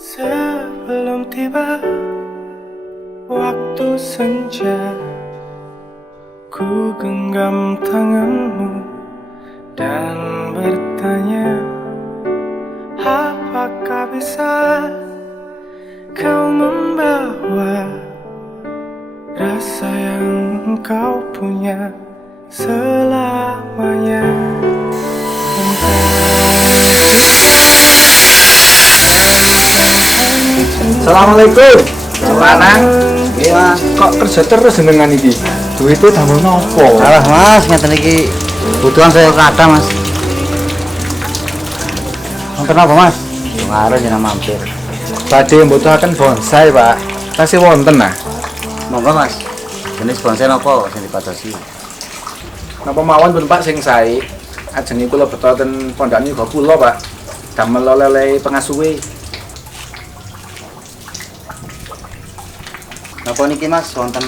Sebelum tiba waktu senja, ku genggam tanganmu dan bertanya, apakah bisa kau membawa rasa yang engkau punya selamanya. Assalamualaikum. Mana? Iya. Kok kerja terus dengan iki? Duitnya tambah nopo? Alah mas, ngeten iki kebutuhan saya kata mas. Mampir apa mas? Kemarin jangan mampir. Badhe mbutuhaken bonsai, Pak. Tasih wonten nah. Monggo mas. Jenis bonsai napa sing dipatosi? Napa mawon pun Pak sing sae. Ajeng kula betoten pondakan yuga kula, Pak. Damel lele pengasuhe. Napa niki mas wonten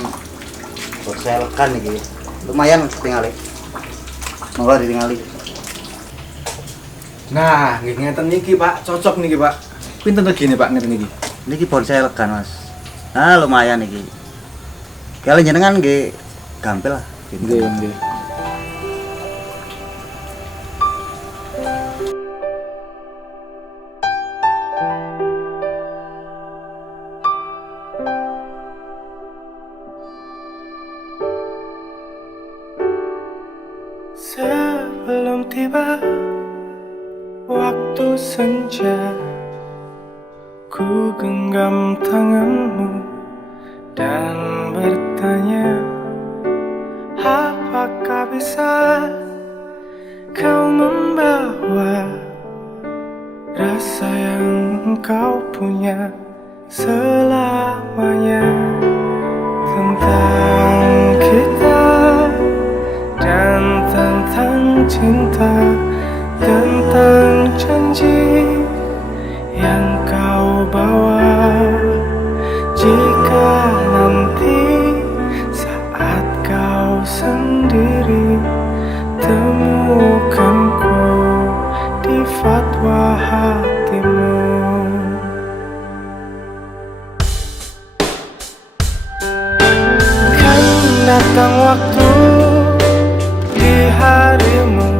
bonsai elegan niki. Lumayan tingali. Monggo ditingali. Nah, nggih ngeten niki, Pak. Cocok niki, Pak. Pinten regine, Pak, ngeten niki? Niki bonsai elegan mas. Nah lumayan niki. Kalian jenengan nggih gampil lah. Nggih, nggih. Sebelum tiba waktu senja, ku genggam tanganmu dan bertanya, apakah bisa kau membawa rasa yang engkau punya selamanya. Tentang kita dan tentang cinta, tentang janji yang kau bawa. Jika nanti saat kau sendiri temukanku di fatwa hatimu. Kan datang waktu di harimu,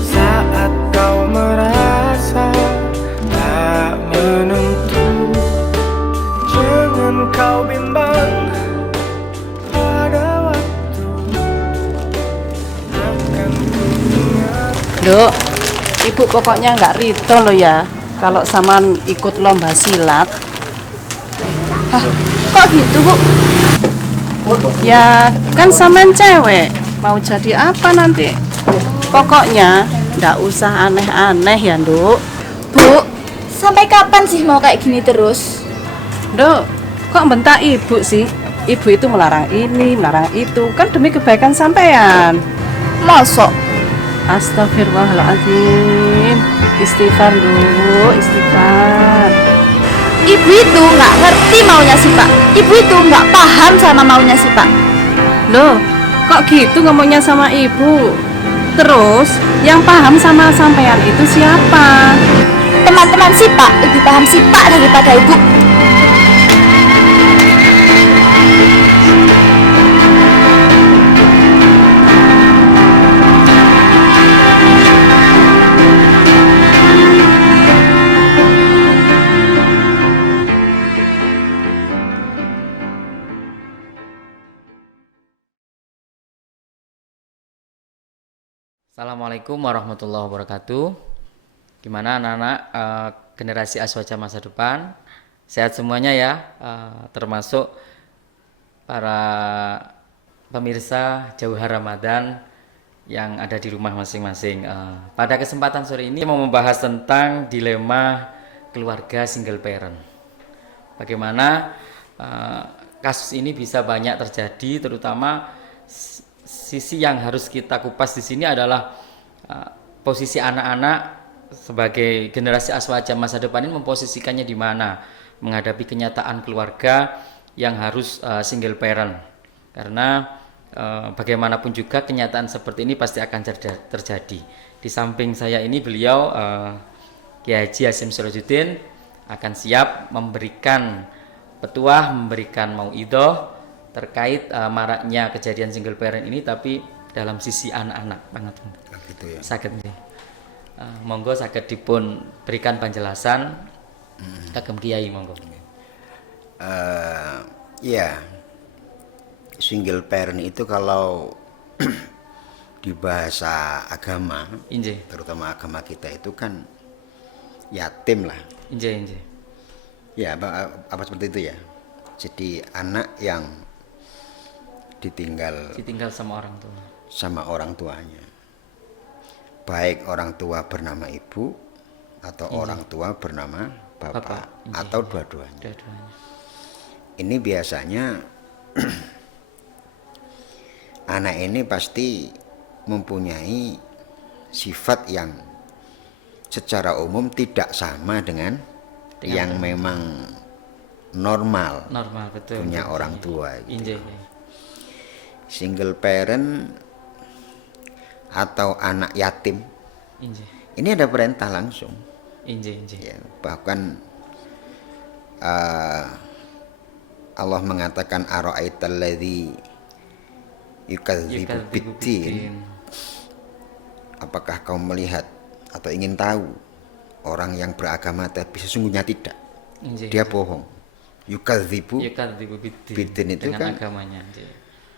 saat kau merasa tak menentu. Jangan kau bimbang pada waktu akan kuingat. Duk, ibu pokoknya nggak rito loh ya kalau saman ikut lomba silat. Hah, kok gitu bu? Ya kan saman cewek, mau jadi apa nanti? Pokoknya nggak usah aneh-aneh ya Duk. Bu, sampai kapan sih mau kayak gini terus? Duk, kok bentak ibu sih? Ibu itu melarang ini, melarang itu, kan demi kebaikan sampean. Mosok? Astagfirullahaladzim. Istighfar dulu, istighfar. Ibu itu nggak ngerti maunya si Pak. Ibu itu nggak paham sama maunya si Pak. Loh, kok gitu ngomongnya sama ibu? Terus, yang paham sama sampean itu siapa? Teman-teman si Pak lebih paham si Pak daripada ibu. Assalamualaikum warahmatullahi wabarakatuh. Gimana anak-anak generasi Aswaja masa depan? Sehat semuanya ya, termasuk para pemirsa Jauhar Ramadan yang ada di rumah masing-masing. Pada kesempatan sore ini mau membahas tentang dilema keluarga single parent. Bagaimana kasus ini bisa banyak terjadi, terutama sisi yang harus kita kupas di sini adalah posisi anak-anak sebagai generasi aswaja masa depan ini memposisikannya di mana menghadapi kenyataan keluarga yang harus single parent. Karena bagaimanapun juga kenyataan seperti ini pasti akan terjadi. Di samping saya ini beliau Kiai Haji Hasyim Sirajuddin akan siap memberikan petuah, memberikan mauidhah terkait maraknya kejadian single parent ini, tapi dalam sisi anak-anak banget. Gitu ya. Saged nggih. Monggo saged dipun berikan penjelasan kagem Kiai, monggo. Ya, single parent itu kalau di bahasa agama, Injih. terutama agama kita itu kan yatim lah. Injih. Ya, apa seperti itu ya. Jadi anak yang ditinggal sama orang tua. sama orang tuanya. Baik orang tua bernama ibu atau orang tua bernama bapak atau dua-duanya. Dua-duanya. Ini biasanya anak ini pasti mempunyai sifat yang secara umum tidak sama dengan yang memang normal betul. punya betul. orang tua gitu. Injih. Single parent atau anak yatim Injih. ini ada perintah langsung Injih. ya, bahkan Allah mengatakan ara'aital ladzi yukadzibu biddin, apakah kau melihat atau ingin tahu orang yang beragama tapi sesungguhnya tidak, Injih. dia bohong. Yukadzibu biddin itu dengan kan agamanya. Injih.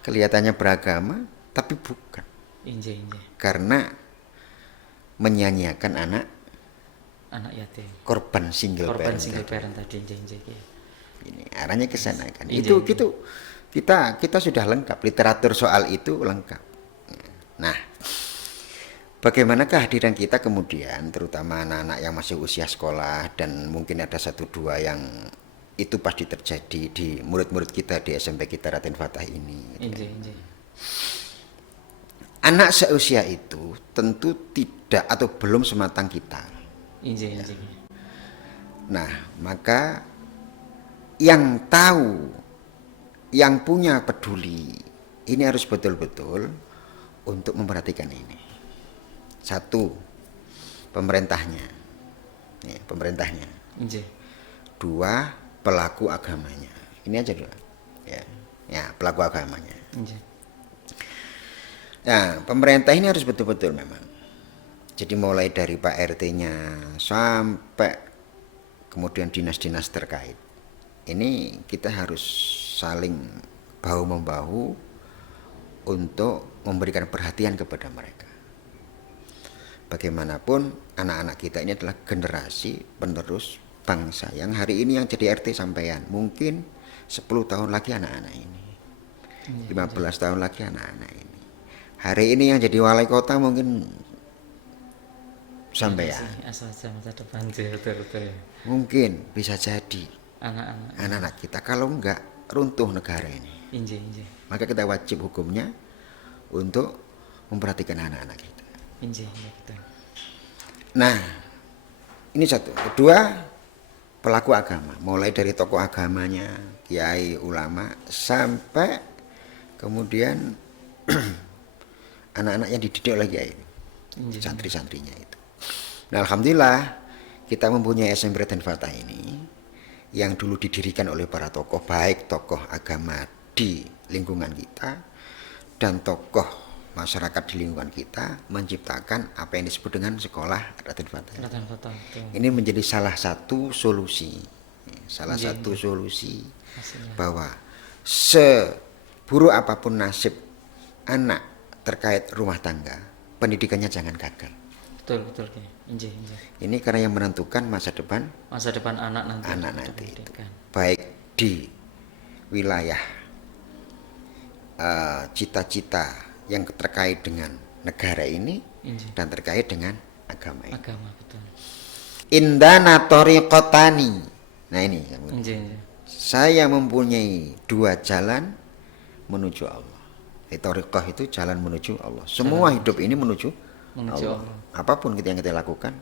kelihatannya beragama tapi bukan, Injih. karena menyanyiakan anak Yatim. korban single parent tadi. Injih. ini arahnya ke sana kan. Iya, Itu kita sudah lengkap, literatur soal itu lengkap. Nah, bagaimana kehadiran kita kemudian, terutama anak-anak yang masih usia sekolah, dan mungkin ada satu dua yang itu pasti terjadi di murid-murid kita di SMP kita Raden Fatah ini. Injih. Anak seusia itu tentu tidak atau belum sematang kita. Injih. Nah, maka yang tahu, yang punya peduli, ini harus betul-betul untuk memperhatikan ini. Satu, pemerintahnya. Ya, pemerintahnya. Injih. Dua, pelaku agamanya. Ini aja dua. Ya, pelaku agamanya. Injih. Nah, pemerintah ini harus betul-betul memang. Jadi mulai dari Pak RT-nya sampai kemudian dinas-dinas terkait. Ini kita harus saling bahu-membahu untuk memberikan perhatian kepada mereka. Bagaimanapun anak-anak kita ini adalah generasi penerus bangsa yang hari ini yang jadi RT sampean. Mungkin 10 tahun lagi anak-anak ini. 15 tahun lagi anak-anak ini. Hari ini yang jadi wali kota mungkin sampean. Asal masa depan, betul. Mungkin bisa jadi Anak-anak. kita, kalau enggak runtuh negara ini. Injih. Maka kita wajib hukumnya untuk memperhatikan anak-anak kita. Injih, betul. Nah, ini satu. Kedua, pelaku agama, mulai dari tokoh agamanya, kiai, ulama, sampai kemudian anak-anak yang dididik oleh kiai, santri-santrinya itu. Nah, alhamdulillah kita mempunyai SMP Raden Fatah ini yang dulu didirikan oleh para tokoh, baik tokoh agama di lingkungan kita dan tokoh masyarakat di lingkungan kita, menciptakan apa yang disebut dengan sekolah Raden Fatah. Ini menjadi salah satu solusi, bahwa seburuk apapun nasib anak terkait rumah tangga, pendidikannya jangan gagal. Betul. Injih. Ini karena yang menentukan masa depan anak nanti. itu, baik di wilayah cita-cita yang terkait dengan negara ini Injih. dan terkait dengan agama ini. Agama betul. Indana tariqatani. Nah ini yang penting. Injih, injih. Saya mempunyai 2 jalan menuju Allah. Thariqah itu jalan menuju Allah. Semua hidup ini menuju Allah. Apapun yang kita lakukan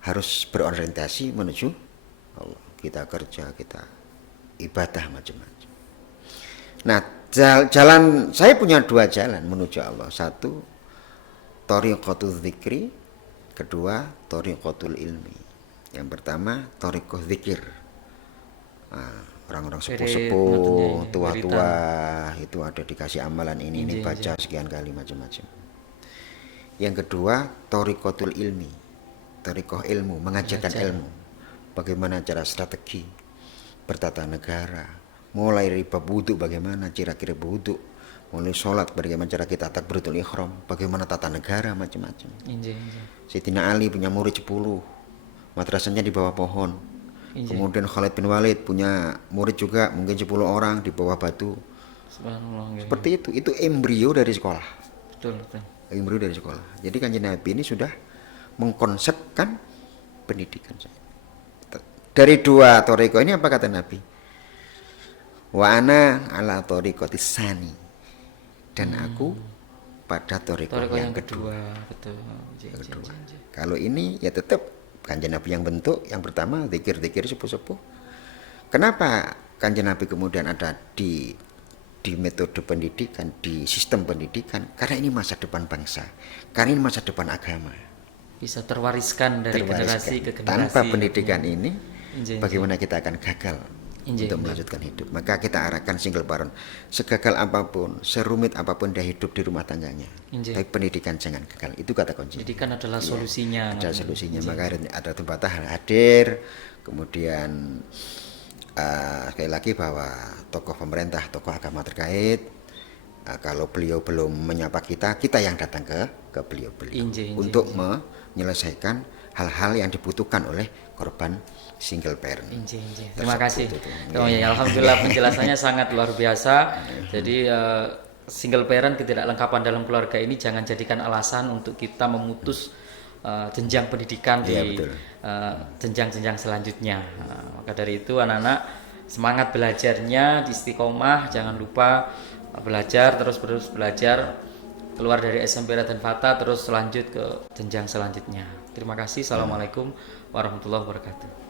harus berorientasi menuju Allah. Kita kerja, kita ibadah macam-macam. Nah, jalan saya punya 2 jalan menuju Allah. Satu, thariqatul dzikri, kedua, thariqatul ilmi. Yang pertama, thariqah dzikir. Nah, orang-orang sepuh-sepuh, tua-tua itu ada dikasih amalan ini baca sekian kali macam-macam. Yang kedua, thariqatul ilmi. Thariqah ilmu, mengajarkan ilmu. Bagaimana cara strategi bertata negara, mulai dari bab wudu bagaimana kira-kira wudu, mulai sholat bagaimana cara kita takbiratul ihram, bagaimana tata negara macam-macam. Sayyidina Ali punya murid 10, madrasahnya di bawah pohon. Kemudian Khalid bin Walid punya murid juga mungkin 10 orang di bawah batu. Seperti itu embrio dari sekolah. Betul, betul. Embrio dari sekolah. Jadi Kanjeng Nabi ini sudah mengkonsepkan pendidikan. Dari 2 thariqah ini apa kata Nabi? Wa ana ala thariqatis sani. Dan aku pada thariqah yang kedua. Betul. Kalau ini ya tetap Kanjeng Nabi yang bentuk, yang pertama zikir-zikir sepuh-sepuh. Kenapa Kanjeng Nabi kemudian ada di metode pendidikan, di sistem pendidikan? Karena ini masa depan bangsa, karena ini masa depan agama. Bisa terwariskan dari generasi ke generasi. Tanpa pendidikan ini, bagaimana kita akan gagal untuk melanjutkan hidup? Maka kita arahkan single parent. Segagal apapun, serumit apapun dia hidup di rumah tangganya, tapi pendidikan jangan gagal. Itu kata kunci. Pendidikan adalah solusinya. Ada solusinya. Maka ada tempatnya hadir. Kemudian sekali lagi bahwa tokoh pemerintah, tokoh agama terkait, kalau beliau belum menyapa kita yang datang ke beliau untuk menyelesaikan hal-hal yang dibutuhkan oleh korban single parent. Terima kasih. Ya, alhamdulillah penjelasannya sangat luar biasa. Jadi single parent, ketidaklengkapan dalam keluarga ini jangan jadikan alasan untuk kita memutus jenjang pendidikan di jenjang-jenjang selanjutnya. Maka dari itu anak-anak semangat belajarnya, di istiqomah, jangan lupa belajar terus belajar, keluar dari SMP Raden Fata terus lanjut ke jenjang selanjutnya. Terima kasih. Assalamualaikum warahmatullahi wabarakatuh.